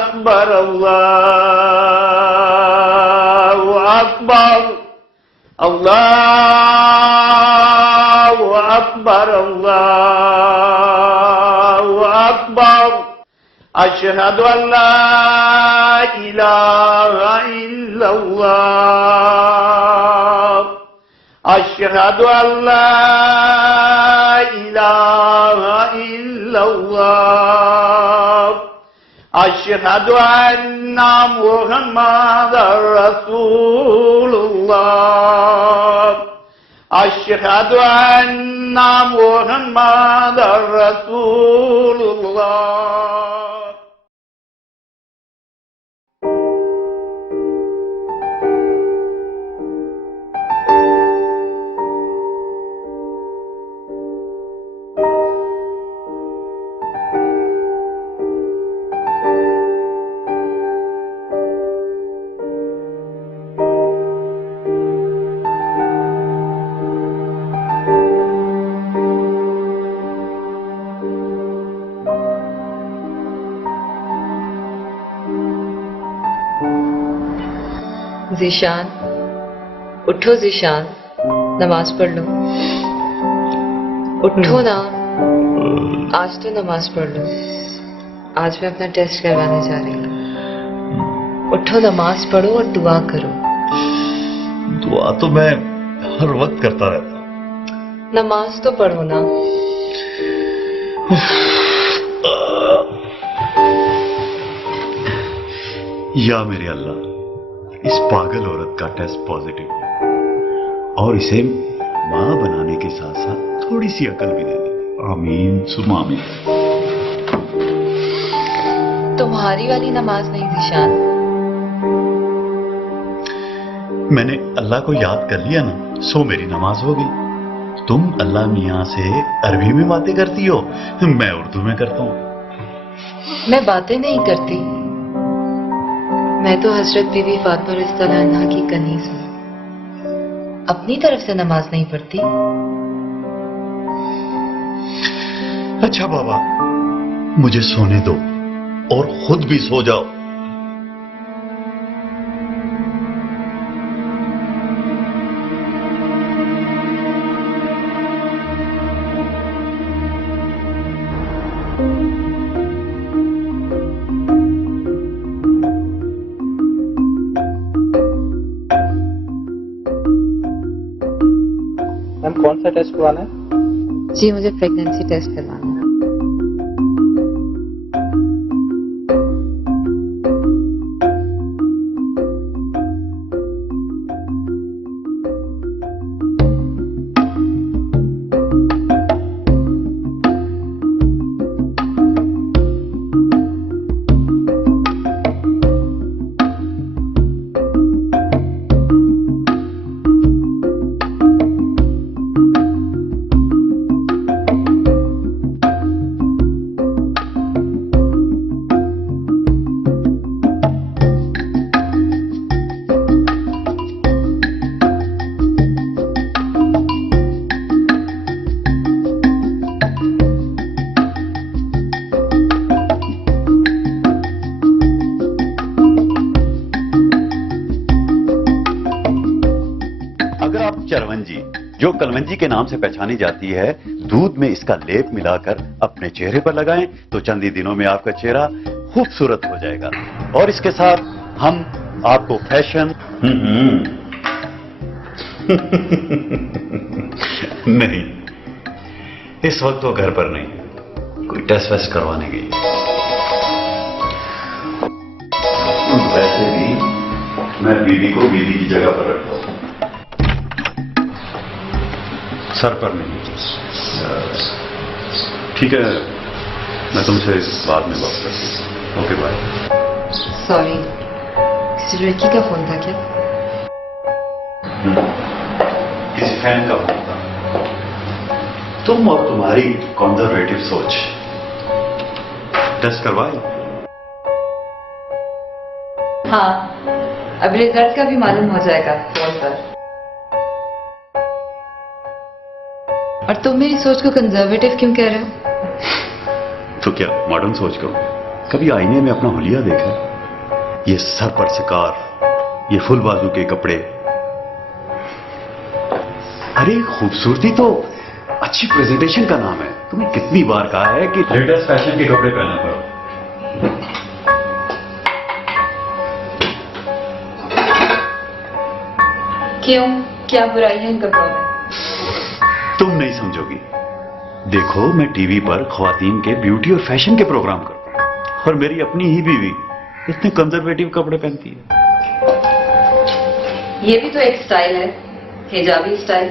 अकबर अल्लाहु अकबर अल्लाहु अकबर अल्लाहु अकबर अशहदु अल्ला इलाहा इल्लल्लाह अशहदु अल्ला इलाहा इल्लल्लाह अशहदु अन्ना मुहम्मदर रसूलुल्लाह अशहदु अन्ना मुहम्मदर रसूलुल्लाह। ज़ीशान, उठो ज़ीशान, नमाज पढ़ लो। उठो ना, आज तो नमाज पढ़ लो। आज मैं अपना टेस्ट करवाने जा रही हूँ। उठो, नमाज पढ़ो और दुआ करो। दुआ तो मैं हर वक्त करता रहता हूँ। नमाज तो पढ़ो ना। या मेरे अल्लाह, इस पागल औरत का टेस्ट पॉजिटिव है और इसे मां बनाने के साथ साथ थोड़ी सी अकल भी दे दे। आमीन सुमा आमीन। तुम्हारी वाली नमाज नहीं ज़ीशान। मैंने अल्लाह को याद कर लिया ना, सो मेरी नमाज हो गई। तुम अल्लाह मियां से अरबी में बातें करती हो, मैं उर्दू में करता हूँ। मैं बातें नहीं करती, मैं तो हजरत बीबी फातिमा रज़ियल्लाहु अन्हा की कनीज हूँ। अपनी तरफ से नमाज नहीं पढ़ती। अच्छा बाबा, मुझे सोने दो और खुद भी सो जाओ। मैम कौन सा टेस्ट करवाना है? जी, मुझे प्रेगनेंसी टेस्ट करवाना है। चरवंजी, जो कलवंजी के नाम से पहचानी जाती है, दूध में इसका लेप मिलाकर अपने चेहरे पर लगाएं तो चंद ही दिनों में आपका चेहरा खूबसूरत हो जाएगा। और इसके साथ हम आपको फैशन नहीं, इस वक्त वो घर पर नहीं, कोई टेस्ट वेस्ट करवाने गई है। वैसे भी मैं बीवी को बीवी की जगह पर रखता हूं, सर पर नहीं। ठीक है, मैं तुमसे बाद में बात करती हूँ। Okay bye. सॉरी, किसी लड़की का फोन था क्या? किसी फैन का फोन था। तुम और तुम्हारी कंजर्वेटिव सोच। टेस्ट करवाए? हाँ, अब रिजल्ट का भी मालूम हो जाएगा फोन पर। और तुम मेरी सोच को कंजर्वेटिव क्यों कह रहे हो? तो क्या मॉडर्न सोच को? कभी आईने में अपना हुलिया देखा? ये सर पर सिकार, ये फुल बाजू के कपड़े। अरे खूबसूरती तो अच्छी प्रेजेंटेशन का नाम है। तुम्हें कितनी बार कहा है कि लेटेस्ट फैशन के कपड़े पहनना पड़ो। क्यों, क्या बुराई है इन कपड़ों में? तुम नहीं समझोगी। देखो, मैं टीवी पर ख्वातीन के ब्यूटी और फैशन के प्रोग्राम करता हूं, और मेरी अपनी ही बीवी इतने कंजर्वेटिव कपड़े पहनती है। ये भी तो एक स्टाइल है, हिजाबी स्टाइल।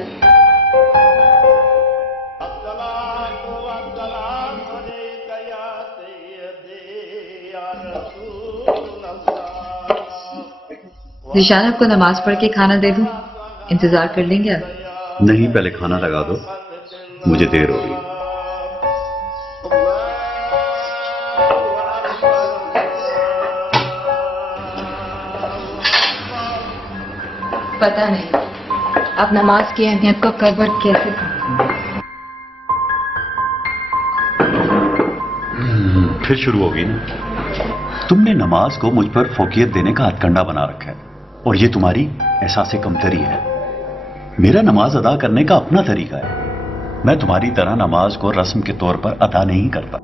निशान आपको नमाज पढ़ के खाना दे दूं? इंतजार कर लेंगे आप? नहीं, पहले खाना लगा दो, मुझे देर हो रही है। पता नहीं आप नमाज की अहमियत को कबर कैसे फिर शुरू होगी ना। तुमने नमाज को मुझ पर फोकियत देने का हथकंडा बना रखा है, और ये तुम्हारी एहसास कमतरी है। मेरा नमाज अदा करने का अपना तरीका है। मैं तुम्हारी तरह नमाज को रस्म के तौर पर अदा नहीं करता।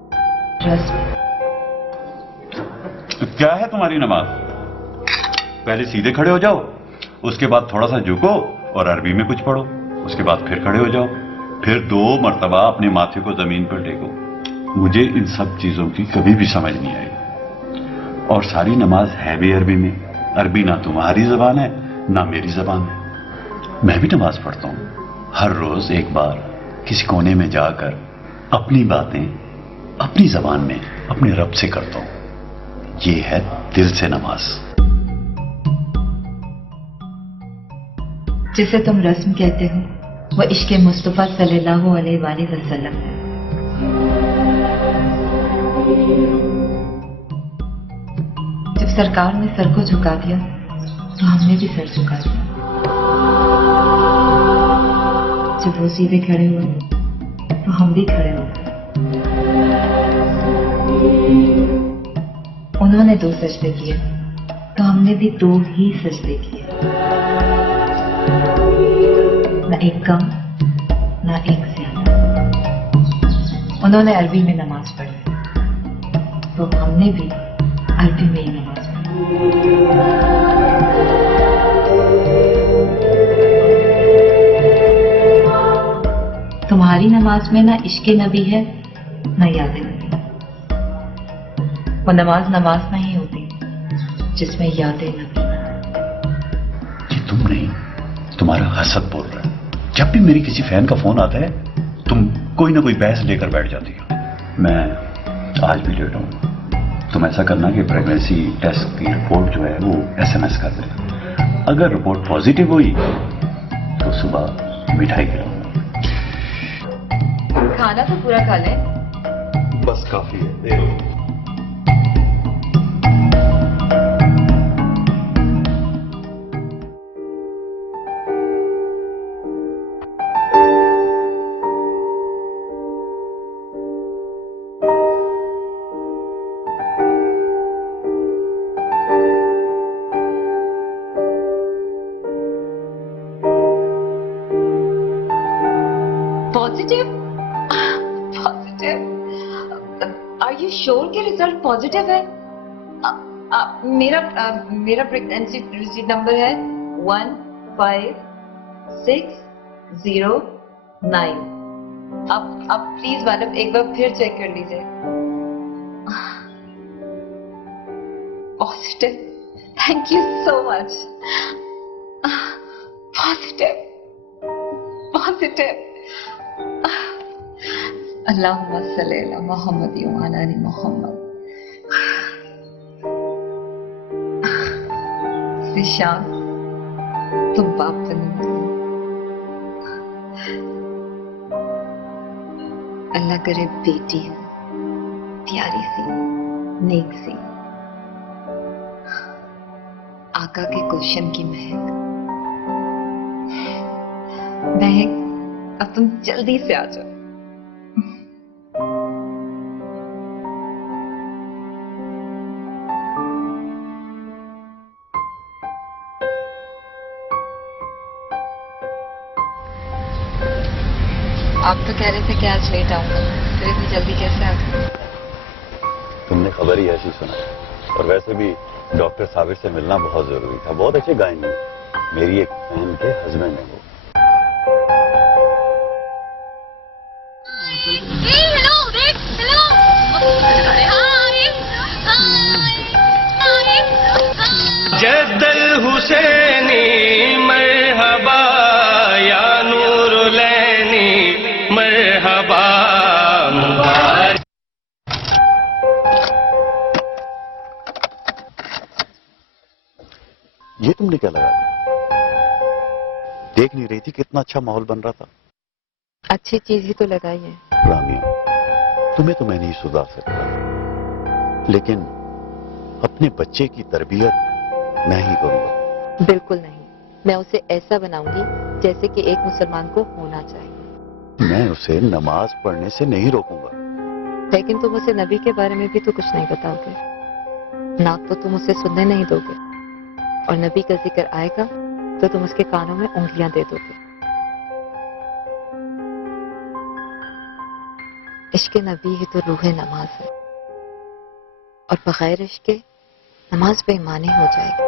रस्म? क्या है तुम्हारी नमाज? पहले सीधे खड़े हो जाओ, उसके बाद थोड़ा सा झुको और अरबी में कुछ पढ़ो, उसके बाद फिर खड़े हो जाओ, फिर 2 मर्तबा अपने माथे को जमीन पर टेको। मुझे इन सब चीजों की कभी भी समझ नहीं आई। और सारी नमाज है भी अरबी में। अरबी ना तुम्हारी जबान है ना मेरी जबान है। मैं भी नमाज पढ़ता हूं, हर रोज एक बार किसी कोने में जाकर अपनी बातें अपनी जबान में अपने रब से करता हूं। ये है दिल से नमाज। जिसे तुम रस्म कहते हो वो इश्क़ मुस्तफ़ा सल्लल्लाहु अलैहि वसल्लम है। जब सरकार ने सर को झुका दिया तो हमने भी सर झुका दिया। जब वो सीधे खड़े हुए तो हम भी खड़े हो गए। उन्होंने 2 सजदे किए तो हमने भी 2 ही सजदे किए। ना एक कम ना एक ज्यादा। उन्होंने अरबी में नमाज पढ़ी तो हमने भी अरबी में ही नमाज पढ़ी। तुम्हारी नमाज में ना इश्क़ नबी है ना याद नबी। वो नमाज नहीं होती जिसमें याद नबी। ये तुम नहीं, तुम्हारा हसद बोल रहा है। जब भी मेरी किसी फैन का फोन आता है तुम कोई ना कोई बहस लेकर बैठ जाती हो। मैं आज भी लेट हूं। तुम ऐसा करना कि प्रेगनेंसी टेस्ट की रिपोर्ट जो है वो SMS कर दे। अगर रिपोर्ट पॉजिटिव हुई तो सुबह मिठाई खिलाऊंगा। खाना तो पूरा खा लें। बस काफी है, देर हो गई। Positive? Positive? Are you sure कि रिजल्ट पॉजिटिव है? मेरा प्रेगनेंसी रिसीट नंबर है 15609। अब प्लीज मैडम एक बार फिर चेक कर लीजिए। Positive? Thank you so much. Positive positive. अल्लाहुम्मा सल्ली अला मुहम्मद व अला आलि मुहम्मद। विशाल, तुम बाप बनो। अल्लाह करे बेटी प्यारी सी नेक सी, आका के क्वेश्चन की महक। अब तुम जल्दी से आ जाओ। आप तो कह रहे थे कि आज लेट आऊंगा, फिर इतनी जल्दी कैसे आ गए? तुमने खबर ही ऐसी सुना, और वैसे भी डॉक्टर साबिर से मिलना बहुत जरूरी था। बहुत अच्छे गायन है, मेरी एक बहन के हस्बैंड है वो। जद्दल हुसैनी मरहबा या नूर लैनी मरहबा मुबारक। ये तुमने क्या लगा दिया? देख नहीं रही थी कितना अच्छा माहौल बन रहा था? अच्छी चीज ही तो लगाई है। रामिया, तुम्हें तो मैं नहीं सुधार सकता, लेकिन अपने बच्चे की तरबियत मैं ही करूंगा। बिल्कुल नहीं, मैं उसे ऐसा बनाऊंगी जैसे कि एक मुसलमान को होना चाहिए। मैं उसे नमाज पढ़ने से नहीं रोकूंगा। लेकिन तुम उसे नबी के बारे में भी तो कुछ नहीं बताओगे। ना तो तुम उसे सुनने नहीं दोगे, और नबी का जिक्र आएगा तो तुम उसके कानों में उंगलियां दे दोगे। इश्क नबी ही तो रूह नमाज है, और बगैर इश्क नमाज बेईमानी हो जाएगी।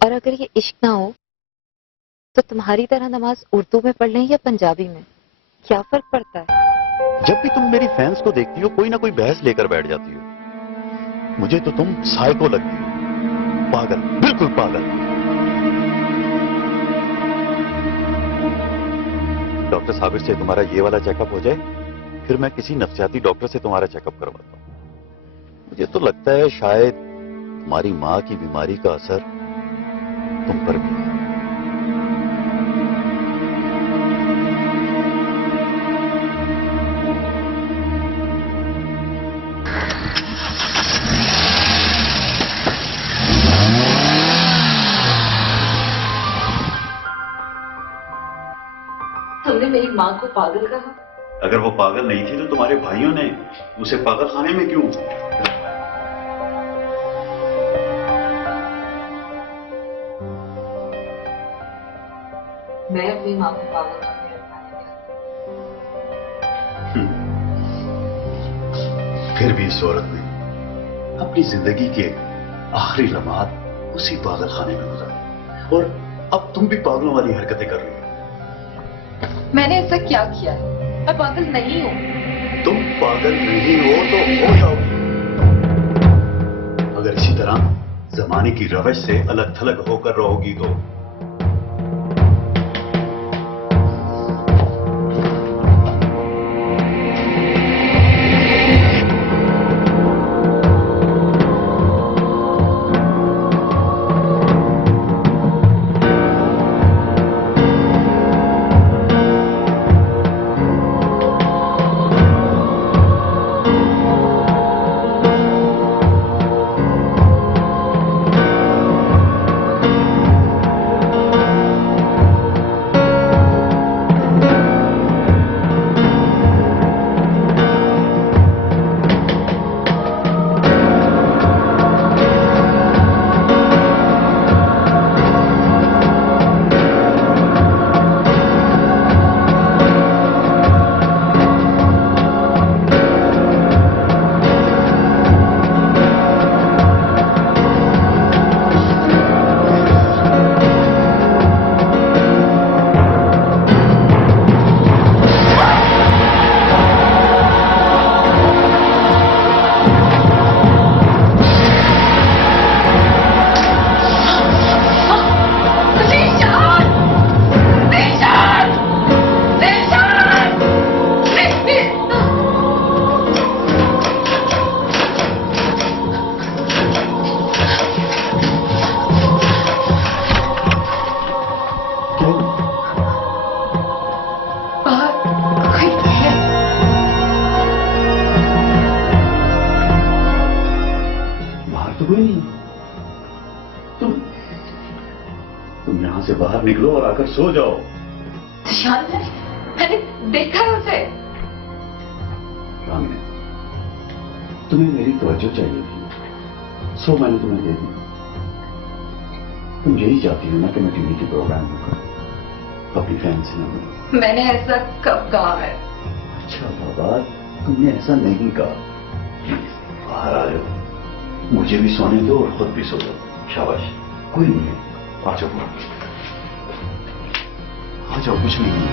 और अगर ये इश्क ना हो तो तुम्हारी तरह नमाज उर्दू में पढ़ लें या पंजाबी में, क्या फर्क पड़ता है? जब भी तुम मेरी फैंस को देखती हो कोई ना कोई बहस लेकर बैठ जाती हो। मुझे तो तुम साइको लगती हो, पागल, बिल्कुल पागल। डॉक्टर साबिर से तुम्हारा ये वाला चेकअप हो जाए, फिर मैं किसी नफ्सियाती डॉक्टर से तुम्हारा चेकअप करवाता हूं। मुझे तो लगता है शायद तुम्हारी मां की बीमारी का असर तुम पर भी है। तुमने मेरी माँ को पागल कहा? अगर वो पागल नहीं थी तो तुम्हारे भाइयों ने उसे पागल खाने में क्यों? मैं अपनी माँ को पागल खाने फिर भी इस औरत ने अपनी जिंदगी के आखिरी लम्हात उसी पागल खाने में गुजारे, और अब तुम भी पागलों वाली हरकतें कर रही हो। मैंने ऐसा क्या किया? मैं पागल नहीं हूँ। तुम पागल नहीं हो तो हो जाओगी। अगर इसी तरह जमाने की रवश से अलग थलग होकर रहोगी तो। कोई नहीं। तुम यहां से बाहर निकलो और आकर सो जाओ। मैंने देखा है उसे। रामिया, तुम्हें मेरी तवज्जो चाहिए थी, सो मैंने तुम्हें दे दी। तुम यही चाहती हो ना कि मैं टीवी के प्रोग्राम में करूं, अपनी बहन से ना मिलो। मैंने ऐसा कब कहा है? अच्छा बाबा, तुमने ऐसा नहीं कहा। बाहर आ जाओ, मुझे भी सोने दो और खुद भी सो जाओ। शाबाश, कोई नहीं है, आ जाओ आ जाओ, कुछ नहीं है।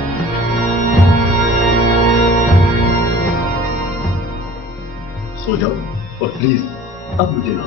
सो जाओ और प्लीज अब मुझे ना।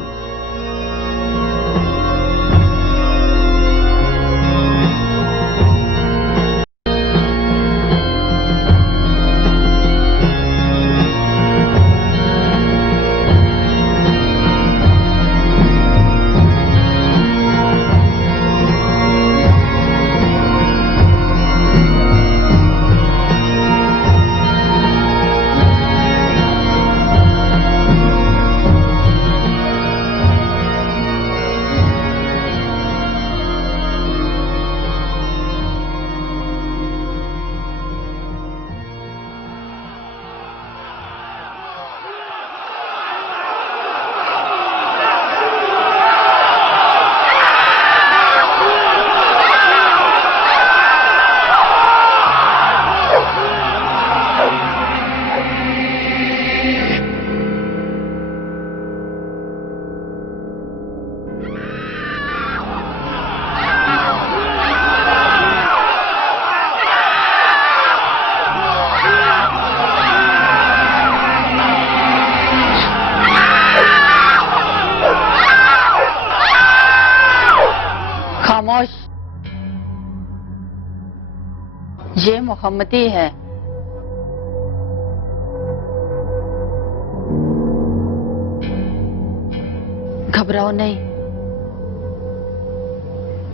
खामोश, ये मोहम्मदी है। घबराओ नहीं,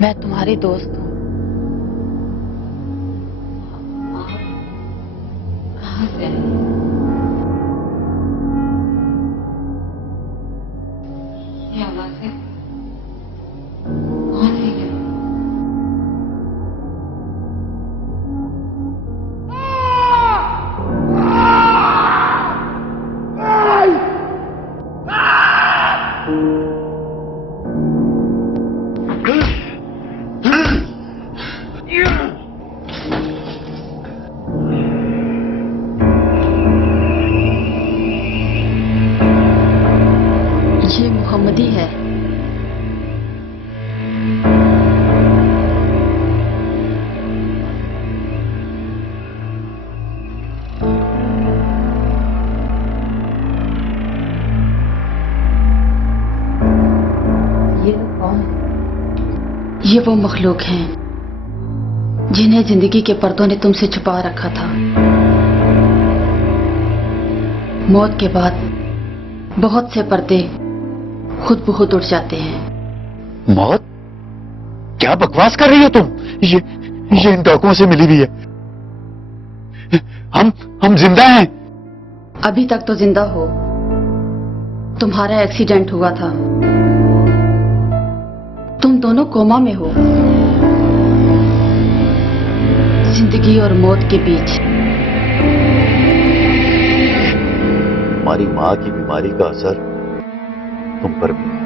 मैं तुम्हारी दोस्त हूँ। कहाँ से? ये आवाज़ें कौन है ये? ये मोहम्मदी है। ये कौन? ये वो मखलूक हैं जिन्हें जिंदगी के पर्दों ने तुमसे छुपा रखा था। मौत के बाद बहुत से पर्दे खुद ब खुद उठ जाते हैं। मौत? क्या बकवास कर रही हो तुम? ये इन डाकुओं से मिली हुई है। हम जिंदा हैं। अभी तक तो जिंदा हो। तुम्हारा एक्सीडेंट हुआ था, तुम दोनों कोमा में हो, जिंदगी और मौत के बीच। हमारी माँ की बीमारी का असर तुम पर भी है।